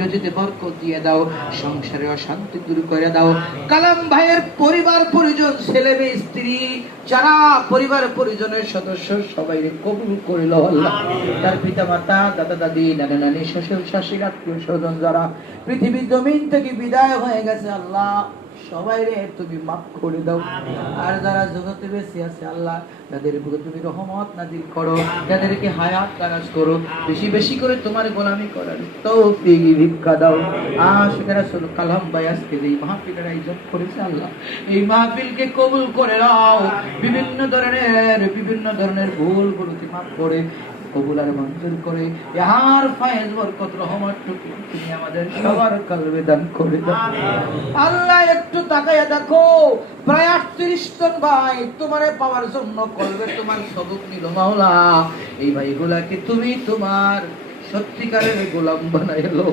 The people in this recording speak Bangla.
রুজিতে বরকত দিয়ে দাও, সংসারে অশান্তি দূর করে দাও। কালাম ভাইয়ের পরিবার পরিজন, ছেলে মেয়ে, স্ত্রী, যারা পরিবার পরিজনের সদস্য, সবাই কবুল করিল আল্লাহ। তার পিতা মাতা, দাদা দাদি, নানা নানি, শ্বশুর শাশুড়ি, আত্মীয় স্বজন যারা পৃথিবীর জমিন থেকে বিদায় হয়ে গেছে আল্লাহ, সবাই রে তুমি মাফ করে দাও। আর যারা জগতে বেঁচে আছে আল্লাহ, তাদের উপরে তুমি রহমত নাজিল করো, তাদেরকে হায়াত দারাজ করো, বেশি বেশি করে তোমার গোলামি করার তৌফিক ভিক্ষা দাও। আশিক রাসূল কালাম ভাই আজকে এই মাহফিলের আয়োজন করেছে আল্লাহ, এই মাহফিলকে কবুল করে নাও। বিভিন্ন ধরনের ভুল গুলোকে মাফ করে কবুল আর মঞ্জুর করে ইহার ফায়েজ বরকত রহমত তুমি আমাদের সবার কলবে দান করে দাও আল্লাহ। একটু তাকায়া দেখো, প্রায় 38 জন ভাই তোমারে পাওয়ার জন্য কলবে তোমার সবক নিল মাওলা। এই ভাইগুলাকে তুমি তোমার সত্যিকারের গোলাম বানাইলো।